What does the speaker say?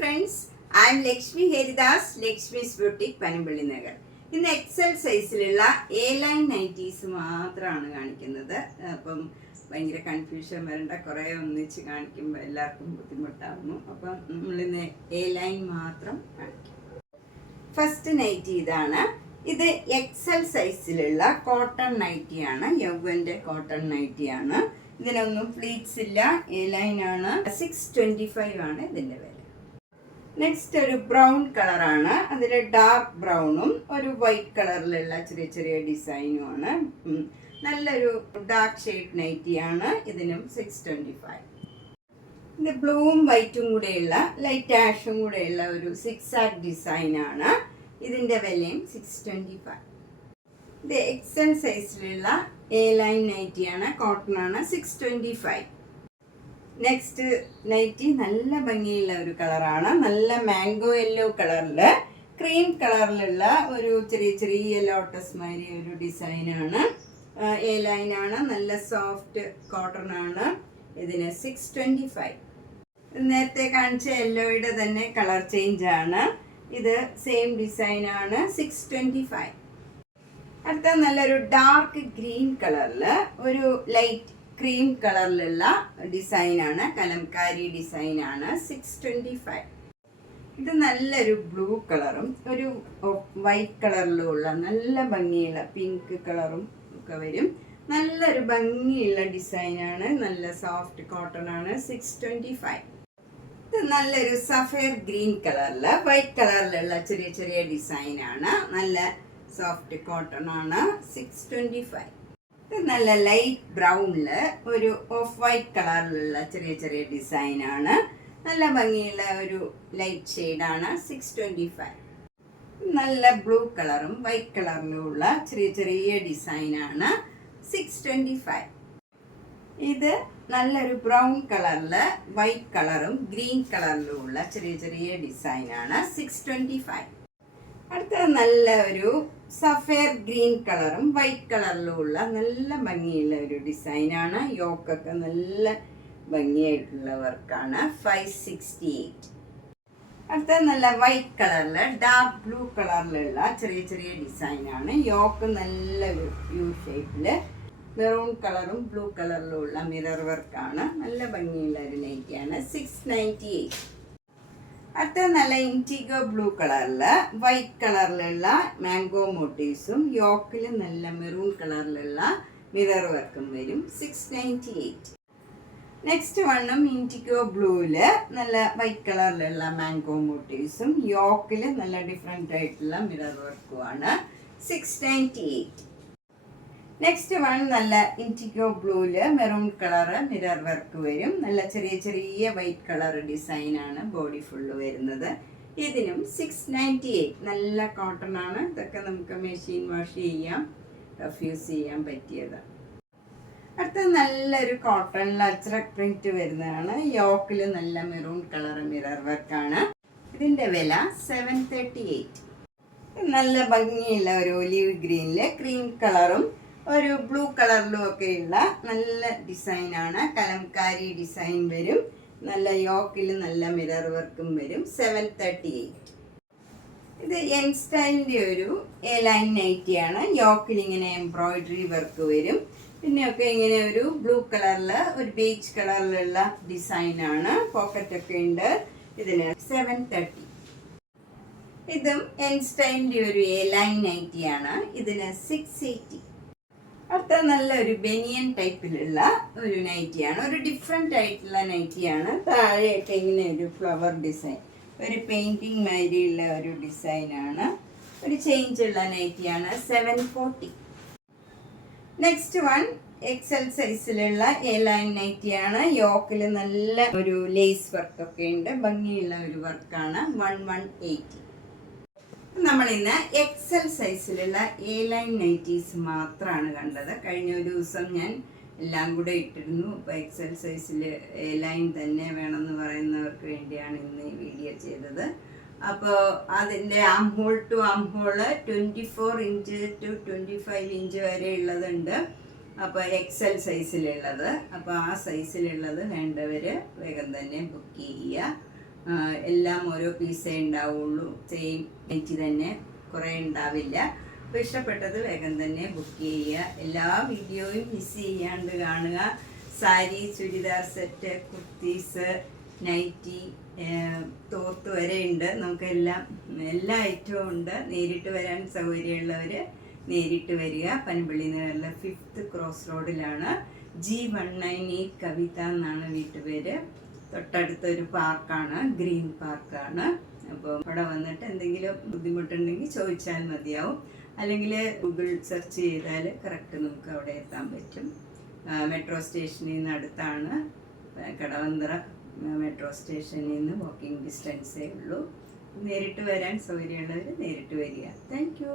friends, I am Lakshmi Heridas, Lakshmi's Boutique, Panampally Nagar. In the XL size, A-line 90s മാത്രമാണ് കാണിക്കുന്നത്. അപ്പം ഭയങ്കര confusion വരേണ്ട കുറേ ഒന്നിച്ച് കാണിക്കുമ്പോൾ എല്ലാവർക്കും ബുദ്ധിമുട്ടാകുന്നു. അപ്പം നമ്മളിന്ന് A-line മാത്രം കാണിക്കും. ഫസ്റ്റ് നൈറ്റി ഇതാണ്. ഇത് XL സൈസിലുള്ള കോട്ടൺ നൈറ്റിയാണ്. യൗവൻ്റെ കോട്ടൺ നൈറ്റിയാണ്. ഇതിനൊന്നും ഫ്ലീറ്റ്സ് ഇല്ല. A-line ആണ്. 625 ആണ് ഇതിൻ്റെ വില. നെക്സ്റ്റ് ഒരു ബ്രൗൺ കളറാണ്. അതിൽ ഡാർക്ക് ബ്രൗണും ഒരു വൈറ്റ് കളറിലുള്ള ചെറിയ ചെറിയ ഡിസൈനുമാണ്. നല്ലൊരു ഡാർക്ക് ഷെയ്ഡ് നൈറ്റിയാണ്. ഇതിനും 625. ഇത് ബ്ലൂവും വൈറ്റും കൂടെയുള്ള ലൈറ്റ് ആഷും കൂടെയുള്ള ഒരു സിക്സാക് ഡിസൈനാണ്. ഇതിൻ്റെ വിലയും 625. ഇത് XL സൈസിലുള്ള A-line നൈറ്റിയാണ്. കോട്ടൺ ആണ്. 625. നെക്സ്റ്റ് നൈറ്റി നല്ല ഭംഗിയുള്ള ഒരു കളറാണ്. നല്ല മാംഗോ യെല്ലോ കളറിൽ ക്രീം കളറിലുള്ള ഒരു ചെറിയ ചെറിയ ലോട്ടസ് മാതിരി ഒരു ഡിസൈനാണ്. A-line ആണ്. നല്ല സോഫ്റ്റ് കോട്ടൺ ആണ്. ഇതിന് 625. നേരത്തെ കാണിച്ച യെല്ലോയുടെ തന്നെ കളർ ചേഞ്ച് ആണ്. ഇത് സെയിം ഡിസൈനാണ്. 625. അടുത്ത നല്ലൊരു ഡാർക്ക് ഗ്രീൻ കളറിൽ ഒരു ലൈറ്റ് ക്രീം കളറിലുള്ള ഡിസൈനാണ്. കലംകാരി ഡിസൈനാണ്. 625. ഇത് നല്ലൊരു ബ്ലൂ കളറും ഒരു വൈറ്റ് കളറിലുള്ള നല്ല ഭംഗിയുള്ള പിങ്ക് കളറും ഒക്കെ വരും. നല്ലൊരു ഭംഗിയുള്ള ഡിസൈനാണ്. നല്ല സോഫ്റ്റ് കോട്ടൺ ആണ്. 625. ഇത് നല്ലൊരു സഫയർ ഗ്രീൻ കളറിൽ വൈറ്റ് കളറിലുള്ള ചെറിയ ചെറിയ ഡിസൈനാണ്. നല്ല സോഫ്റ്റ് കോട്ടൺ ആണ്. 625. ഇത് നല്ല ലൈറ്റ് ബ്രൗണില് ഒരു ഓഫ് വൈറ്റ് കളറിലുള്ള ചെറിയ ചെറിയ ഡിസൈനാണ്. നല്ല ഭംഗിയുള്ള ഒരു ലൈറ്റ് ഷെയ്ഡാണ്. 625. നല്ല ബ്ലൂ കളറും വൈറ്റ് കളറിലും ഉള്ള ചെറിയ ചെറിയ ഡിസൈനാണ്. 625. ഇത് നല്ലൊരു ബ്രൗൺ കളറിൽ വൈറ്റ് കളറും ഗ്രീൻ കളറിലും ഉള്ള ചെറിയ ചെറിയ ഡിസൈനാണ്. 625. അടുത്ത നല്ല ഒരു സഫയർ ഗ്രീൻ കളറും വൈറ്റ് കളറിലും ഉള്ള നല്ല ഭംഗിയുള്ള ഒരു ഡിസൈനാണ്. യോക്കൊക്കെ നല്ല ഭംഗിയായിട്ടുള്ള വർക്കാണ്. 568. അടുത്ത നല്ല വൈറ്റ് കളറിൽ ഡാർക്ക് ബ്ലൂ കളറിലുള്ള ചെറിയ ചെറിയ ഡിസൈനാണ്. യോക്ക് നല്ലൊരു യു ഷേപ്പില് മെറൂൺ കളറും ബ്ലൂ കളറിലും ഉള്ള മിറർ വർക്കാണ്. നല്ല ഭംഗിയുള്ള ഒരു നൈറ്റിയാണ്. 698. അടുത്ത നല്ല ഇൻറ്റിഗോ ബ്ലൂ കളറിൽ വൈറ്റ് കളറിലുള്ള മാംഗോ മോട്ടീവ്സും യോക്കിൽ നല്ല മെറൂൺ കളറിലുള്ള മിറർ വർക്കും വരും. 698. നെക്സ്റ്റ് വണ്ണും ഇൻറ്റിഗോ ബ്ലൂവില് നല്ല വൈറ്റ് കളറിലുള്ള മാംഗോ മോട്ടീവ്സും യോക്കിൽ നല്ല ഡിഫറെൻ്റ് ആയിട്ടുള്ള മിറർ വർക്കുമാണ്. 698. നെക്സ്റ്റ് വൺ നല്ല ഇൻറ്റിഗോ ബ്ലൂവില് മെറൂൺ കളറ് മിറർ വർക്ക് വരും. നല്ല ചെറിയ ചെറിയ വൈറ്റ് കളർ ഡിസൈനാണ് ബോഡി ഫുള്ള് വരുന്നത്. ഇതിനും 698. നല്ല കോട്ടൺ ആണ്. ഇതൊക്കെ നമുക്ക് മെഷീൻ വാഷ് ചെയ്യാം, റഫ്യൂസ് ചെയ്യാൻ പറ്റിയതാണ്. അടുത്ത നല്ലൊരു കോട്ടണിൽ അച്രക് പ്രിന്റ് വരുന്നതാണ്. യോക്കിൽ നല്ല മെറൂൺ കളർ മിറർ വർക്കാണ്. ഇതിൻ്റെ വില 738. നല്ല ഭംഗിയുള്ള ഒരു ഒലിവ് ഗ്രീനില് ക്രീം കളറും ഒരു ബ്ലൂ കളറിലും ഒക്കെയുള്ള നല്ല ഡിസൈനാണ്. കലംകാരി ഡിസൈൻ വരും. നല്ല യോക്കിൽ നല്ല മിറർ വർക്കും വരും. 738. ഇത് യങ് സ്റ്റൈലിൻ്റെ ഒരു A-line നൈറ്റിയാണ്. യോക്കിൽ ഇങ്ങനെ എംബ്രോയിഡറി വർക്ക് വരും. പിന്നെയൊക്കെ ഇങ്ങനെ ഒരു ബ്ലൂ കളറിൽ ഒരു ബീച്ച് കളറിലുള്ള ഡിസൈനാണ്. പോക്കറ്റൊക്കെ ഉണ്ട്. ഇതിന് 730. ഇതും യങ് സ്റ്റൈലിൻ്റെ ഒരു A-line നൈറ്റിയാണ്. ഇതിന് 680. അടുത്ത നല്ലൊരു ബനിയൻ ടൈപ്പിലുള്ള ഒരു നൈറ്റിയാണ്. ഒരു ഡിഫറെൻ്റ് ആയിട്ടുള്ള നൈറ്റിയാണ്. താഴെയൊക്കെ ഇങ്ങനെ ഒരു ഫ്ലവർ ഡിസൈൻ, ഒരു പെയിൻറ്റിങ് മാതിരിയുള്ള ഒരു ഡിസൈനാണ്. ഒരു ചേഞ്ച് ഉള്ള നൈറ്റിയാണ്. 740. നെക്സ്റ്റ് വൺ XL സൈസിലുള്ള A-line നൈറ്റിയാണ്. യോക്കിൽ നല്ല ഒരു ലേസ് വർക്കൊക്കെ ഉണ്ട്. ഭംഗിയുള്ള ഒരു വർക്കാണ്. 1180. നമ്മൾ ഇന്ന് XL സൈസിലുള്ള A-line നൈറ്റീസ് മാത്രമാണ് കണ്ടത്. കഴിഞ്ഞ ഒരു ദിവസം ഞാൻ എല്ലാം കൂടെ ഇട്ടിരുന്നു. അപ്പോൾ XL സൈസിൽ A-line തന്നെ വേണമെന്ന് പറയുന്നവർക്ക് വേണ്ടിയാണ് ഇന്ന് ഈ വീഡിയോ ചെയ്തത്. അപ്പോൾ അതിൻ്റെ armhole to armhole 24 inch to 25 inch വരെ ഉള്ളതുണ്ട്. അപ്പോൾ XL സൈസിലുള്ളത്. അപ്പോൾ ആ സൈസിലുള്ളത് വേണ്ടവർ വേഗം തന്നെ ബുക്ക് ചെയ്യുക. എല്ലാം ഓരോ പീസേ ഉണ്ടാവുള്ളൂ. സെയിം നൈറ്റി തന്നെ കുറേ ഉണ്ടാവില്ല. അപ്പോൾ ഇഷ്ടപ്പെട്ടത് വേഗം തന്നെ ബുക്ക് ചെയ്യുക. എല്ലാ വീഡിയോയും മിസ് ചെയ്യാണ്ട് കാണുക. സാരി, ചുരിദാർ സെറ്റ്, കുർത്തീസ്, നൈറ്റി, തോർത്ത് വരെ ഉണ്ട്. നമുക്കെല്ലാം എല്ലാ ഐറ്റവും ഉണ്ട്. നേരിട്ട് വരാൻ സൗകര്യമുള്ളവർ നേരിട്ട് വരിക. പനമ്പള്ളി നഗറിലെ 5th ക്രോസ് റോഡിലാണ്. G198 കവിത എന്നാണ് വീട്ടുപേര്. തൊട്ടടുത്തൊരു പാർക്കാണ്, ഗ്രീൻ പാർക്കാണ്. അപ്പോൾ അവിടെ വന്നിട്ട് എന്തെങ്കിലും ബുദ്ധിമുട്ടുണ്ടെങ്കിൽ ചോദിച്ചാൽ മതിയാവും. അല്ലെങ്കിൽ ഗൂഗിൾ സെർച്ച് ചെയ്താൽ കറക്റ്റ് നമുക്ക് അവിടെ എത്താൻ പറ്റും. മെട്രോ സ്റ്റേഷനിൽ നിന്ന് അടുത്താണ്. കടവന്ത്ര മെട്രോ സ്റ്റേഷനിൽ നിന്ന് വാക്കിംഗ് ഡിസ്റ്റൻസേ ഉള്ളൂ. നേരിട്ട് വരാൻ സൗകര്യമുള്ളവർ നേരിട്ട് വരിക. Thank you.